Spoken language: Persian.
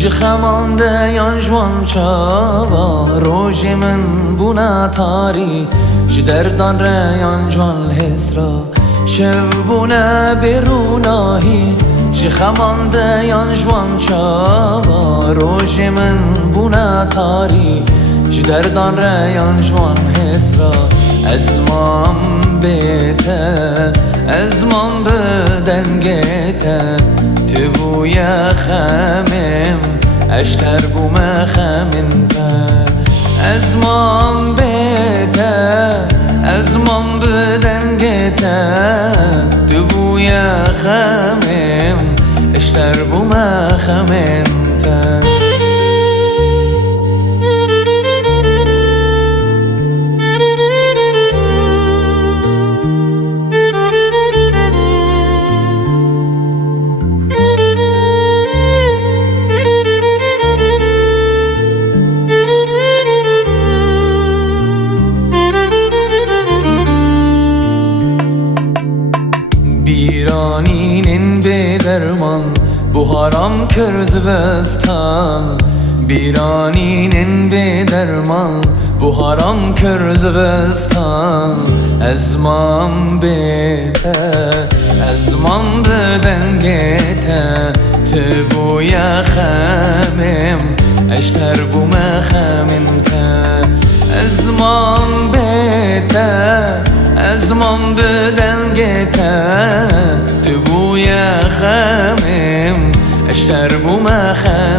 ji xemande yan jwan çawa rojê min bûne tarî ji derdan re yan jwan hêsra şev bûne bêrûnahî ji xemande yan jwan çawa rojê min bûne tarî ji derdan re yan jwan hêsra ez mam bê te ez mam bi dengê te tu bûye xemim اشتر بومه خمین که از مام بیته از مام بدنگته تو بوی خمیم اشتر بومه خمین که بیرانینین به درمان بو حرام کرد بستان بیرانینین به درمان بو حرام کرد بستان از مام بیته از مام بدنگته تو بوی خمیم اشتر بوم خمینته از مام بیته از مام بدنگته تو بوی خمیم اشتر بوم خمیم